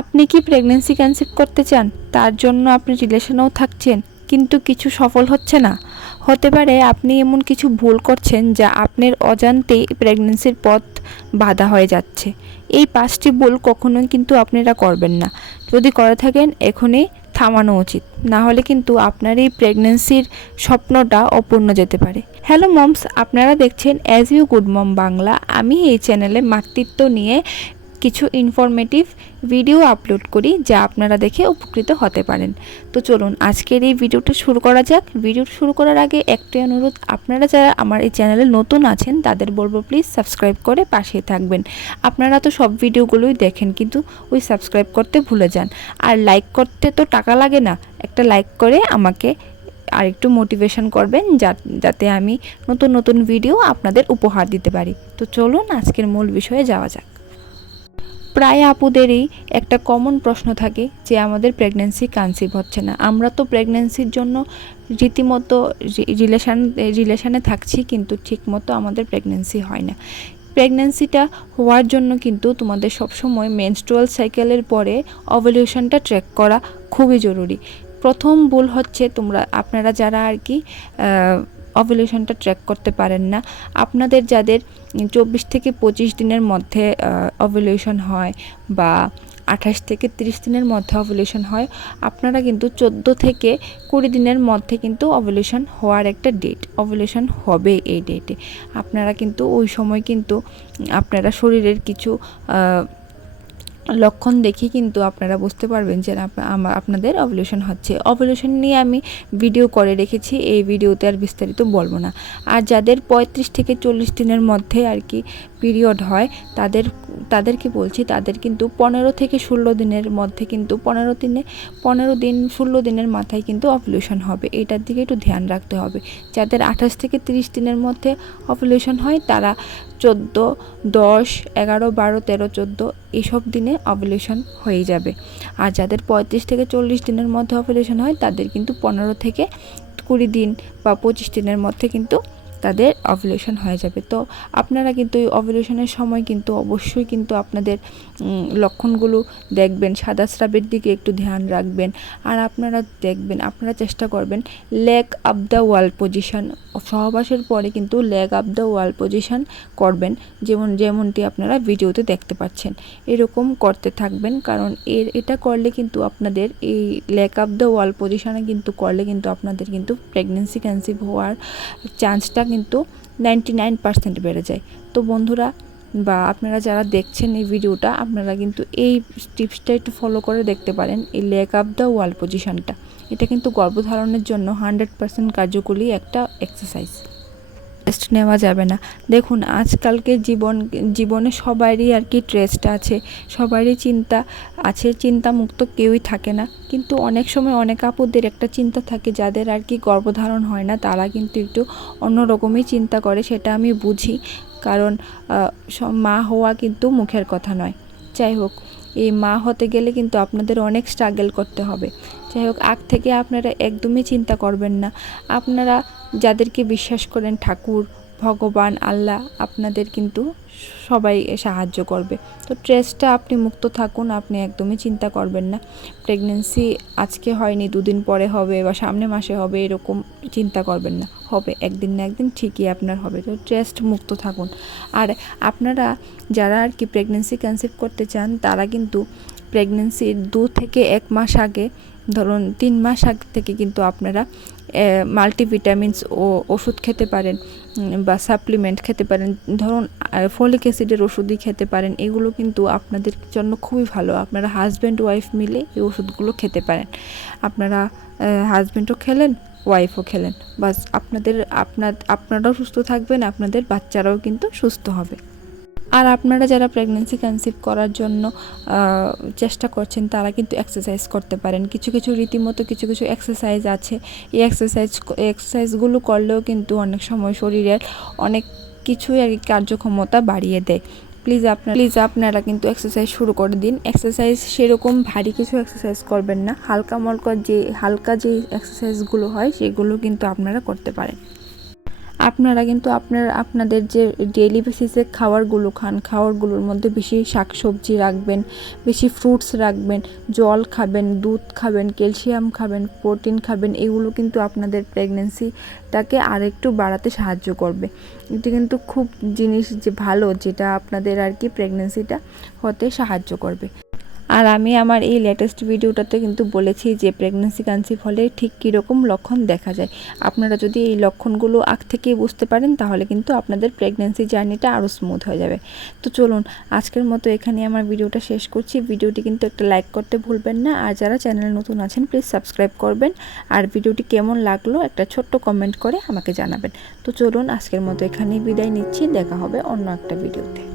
আপনি কি pregnancy conceive করতে চান? তার জন্য আপনি রিলেশনেও থাকছেন, কিন্তু কিছু সফল হচ্ছে না। হতে পারে আপনি এমন কিছু ভুল করছেন যা আপনার অজান্তেই প্রেগনেন্সির পথ বাধা হয়ে যাচ্ছে। এই পাঁচটি ভুল কখনোই কিন্তু আপনারা করবেন না। যদি করে থাকেন, এখনই থামানো উচিত। না হলে কিন্তু আপনার এই প্রেগনেন্সির স্বপ্নটা অপূর্ণ যেতে পারে। হ্যালো মমস আপনারা দেখছেন as you good mom Bangla আমি এই চ্যানেলে মাতৃত্ব নিয়ে কিছু ইনফরমেটিভ ভিডিও আপলোড করি যা আপনারা দেখে উপকৃত হতে পারেন। তো চলুন, আজকের এই ভিডিওটা শুরু করা যাক। ভিডিও শুরু করার আগে একটি অনুরোধ, আপনারা যারা আমার এই চ্যানেলে নতুন আছেন, তাদের বলব প্লিজ সাবস্ক্রাইব করে পাশে থাকবেন। আপনারা তো সব ভিডিওগুলোই দেখেন, কিন্তু ওই সাবস্ক্রাইব করতে ভুলে যান। আর লাইক করতে তো টাকা লাগে না, একটা লাইক করে আমাকে আর একটু মোটিভেশন করবেন যাতে আমি নতুন নতুন ভিডিও আপনাদের উপহার দিতে পারি। তো চলুন, আজকের মূল বিষয়ে যাওয়া যাক। প্রায় আপুদেরই একটা কমন প্রশ্ন থাকে যে আমাদের প্রেগনেন্সি কনসিভ হচ্ছে না। আমরা তো প্রেগনেন্সির জন্য রীতিমতো রিলেশান রিলেশানে থাকছি কিন্তু ঠিকমতো আমাদের প্রেগনেন্সি হয় না। প্রেগন্যান্সিটা হওয়ার জন্য কিন্তু তোমাদের সবসময় মেনস্ট্রুয়াল সাইকেলের পরে অভলিউশনটা ট্র্যাক করা খুবই জরুরি। প্রথম ভুল হচ্ছে তোমরা, আপনারা যারা আর কি অভলিউশনটা ট্র্যাক করতে পারেন না। আপনাদের যাদের চব্বিশ থেকে পঁচিশ দিনের মধ্যে অভলিউশন হয় বা আঠাশ থেকে তিরিশ দিনের মধ্যে অভলিউশন হয়, আপনারা কিন্তু চোদ্দ থেকে কুড়ি দিনের মধ্যে কিন্তু অভলিউশন হওয়ার একটা ডেট অভলিউশন হবে এই ডেটে আপনারা কিন্তু ওই সময় কিন্তু আপনারা শরীরের কিছু লক্ষণ দেখি কিন্তু আপনারা বুঝতে পারবেন যে আমার আপনাদের অভলিউশন হচ্ছে। অভলিউশন নিয়ে আমি ভিডিও করে রেখেছি, এই ভিডিওতে আর বিস্তারিত বলব না। আর যাদের পঁয়ত্রিশ থেকে চল্লিশ দিনের মধ্যে আর কি পিরিয়ড হয়, তাদের, তাদেরকে বলছি তাদের কিন্তু পনেরো থেকে ষোলো দিনের মধ্যে কিন্তু পনেরো দিনে, পনেরো দিন ষোলো দিনের মাথায় কিন্তু অভলিউশন হবে। এটার দিকে একটু ধ্যান রাখতে হবে। যাদের আঠাশ থেকে তিরিশ দিনের মধ্যে অভলিউশন হয়, তারা চোদ্দ, দশ, এগারো, বারো, তেরো, চোদ্দ এইসব দিনে অভলিউশন হয়ে যাবে। আর যাদের পঁয়ত্রিশ থেকে চল্লিশ দিনের মধ্যে অভলিউশন হয়, তাদের কিন্তু পনেরো থেকে কুড়ি দিন বা পঁচিশ দিনের মধ্যে কিন্তু তাদের অভলিউশন হয়ে যাবে। তো আপনারা কিন্তু এই অভলিউশনের সময় কিন্তু অবশ্যই কিন্তু আপনাদের লক্ষণগুলো দেখবেন, সাদা স্রাবের দিকে একটু ধ্যান রাখবেন। আর আপনারা দেখবেন, আপনারা চেষ্টা করবেন leg up the wall position, সহবাসের পরে কিন্তু leg up the wall position করবেন, যেমন, যেমনটি আপনারা ভিডিওতে দেখতে পাচ্ছেন। এরকম করতে থাকবেন, কারণ এর, এটা করলে কিন্তু আপনাদের এই লেগ আপ দ্য ওয়াল পজিশনে কিন্তু করলে কিন্তু আপনাদের কিন্তু প্রেগনেন্সি ক্যান্সিভ হওয়ার চান্সটা কিন্তু নাইনটি নাইন পার্সেন্ট বেড়ে যায়। তো বন্ধুরা, বা আপনারা যারা দেখছেন এই ভিডিওটা, আপনারা কিন্তু এই টিপসটা একটু ফলো করে দেখতে পারেন, এই লেগ আপ দ্য ওয়াল পজিশনটা এটা কিন্তু গর্ভধারণের জন্য হান্ড্রেড পার্সেন্ট কার্যকরী একটা এক্সারসাইজ রেস্ট নেওয়া যাবে না। দেখুন আজকালকে জীবন, জীবনে সবারই আর কি ট্রেস্ট আছে, সবারই চিন্তা আছে চিন্তা মুক্ত কেউই থাকে না। কিন্তু অনেক সময় অনেক আপুদের একটা চিন্তা থাকে, যাদের আর কি গর্ভধারণ হয় না, তারা কিন্তু একটু অন্যরকমই চিন্তা করে, সেটা আমি বুঝি। কারণ মা হওয়া কিন্তু মুখের কথা নয়। যাই হোক এই মা হতে গেলে কিন্তু আপনাদের অনেক স্ট্রাগল করতে হবে। যাই হোক, আগ থেকে আপনারা একদমই চিন্তা করবেন না। আপনারা যাদেরকে বিশ্বাস করেন ঠাকুর ভগবান, আল্লাহ আপনাদের কিন্তু সবাই সাহায্য করবে। তো ট্রেসটা আপনি মুক্ত থাকুন, আপনি একদমই চিন্তা করবেন না। প্রেগনেন্সি আজকে হয়নি, দুদিন পরে হবে বা সামনে মাসে হবে এরকম চিন্তা করবেন না। হবে, একদিন না একদিন ঠিকই আপনার হবে। তো ট্রেস্ট মুক্ত থাকুন। আর আপনারা যারা আর কি প্রেগনেন্সি কনসিভ করতে চান, তারা কিন্তু প্রেগনেন্সির দু থেকে এক মাস আগে ধরুন তিন মাস আগ থেকে কিন্তু আপনারা মাল্টিভিটামিনস ও ওষুধ খেতে পারেন বা সাপ্লিমেন্ট খেতে পারেন। ধরুন ফলিক অ্যাসিডের ওষুধই খেতে পারেন। এগুলো কিন্তু আপনাদের জন্য খুবই ভালো। আপনারা হাজব্যান্ড ওয়াইফ মিলে এই ওষুধগুলো খেতে পারেন। আপনারা হাজব্যান্ডও খেলেন ওয়াইফও খেলেন। বাস আপনাদের আপনার আপনারাও সুস্থ থাকবেন, আপনাদের বাচ্চারাও কিন্তু সুস্থ হবে। আর আপনারা যারা প্রেগনেন্সি কনসিভ করার জন্য চেষ্টা করছেন, তারা কিন্তু এক্সারসাইজ করতে পারেন। কিছু কিছু রীতিমতো কিছু কিছু এক্সারসাইজ আছে। এই এক্সারসাইজ এক্সারসাইজগুলো করলেও কিন্তু অনেক সময় শরীরের অনেক কিছুই আর কার্যক্ষমতা বাড়িয়ে দেয়। প্লিজ আপনার প্লিজ আপনারা কিন্তু এক্সারসাইজ শুরু করে দিন। এক্সারসাইজ সেরকম ভারী কিছু এক্সারসাইজ করবেন না। হালকা মলকা যে, হালকা যে এক্সারসাইজগুলো হয়, সেগুলো কিন্তু আপনারা করতে পারেন। আপনারা কিন্তু আপনার, আপনাদের যে ডেইলি বেসিসে খাবারগুলো খান, খাওয়ারগুলোর মধ্যে বেশি শাকসবজি রাখবেন, বেশি ফ্রুটস রাখবেন, জল খাবেন, দুধ খাবেন ক্যালসিয়াম খাবেন প্রোটিন খাবেন, এগুলো কিন্তু আপনাদের প্রেগনেন্সিটাকে আরেকটু বাড়াতে সাহায্য করবে। এটি কিন্তু খুব জিনিস যে ভালো, যেটা আপনাদের আর কি প্রেগনেন্সিটা হতে সাহায্য করবে। আর আমি আমার এই লেটেস্ট ভিডিওটাতে কিন্তু বলেছি যে প্রেগনেন্সি কনসিভ হলে ঠিক কীরকম লক্ষণ দেখা যায়। আপনারা যদি এই লক্ষণগুলো আগ থেকেই বুঝতে পারেন, তাহলে কিন্তু আপনাদের প্রেগনেন্সি জার্নিটা আরও স্মুথ হয়ে যাবে। তো চলুন, আজকের মতো এখানে আমার ভিডিওটা শেষ করছি। ভিডিওটি কিন্তু একটা লাইক করতে ভুলবেন না। আর যারা চ্যানেল নতুন আছেন প্লিজ সাবস্ক্রাইব করবেন। আর ভিডিওটি কেমন লাগল, একটা ছোট্ট কমেন্ট করে আমাকে জানাবেন। তো চলুন, আজকের মতো এখানেই বিদায় নিচ্ছি। দেখা হবে অন্য একটা ভিডিওতে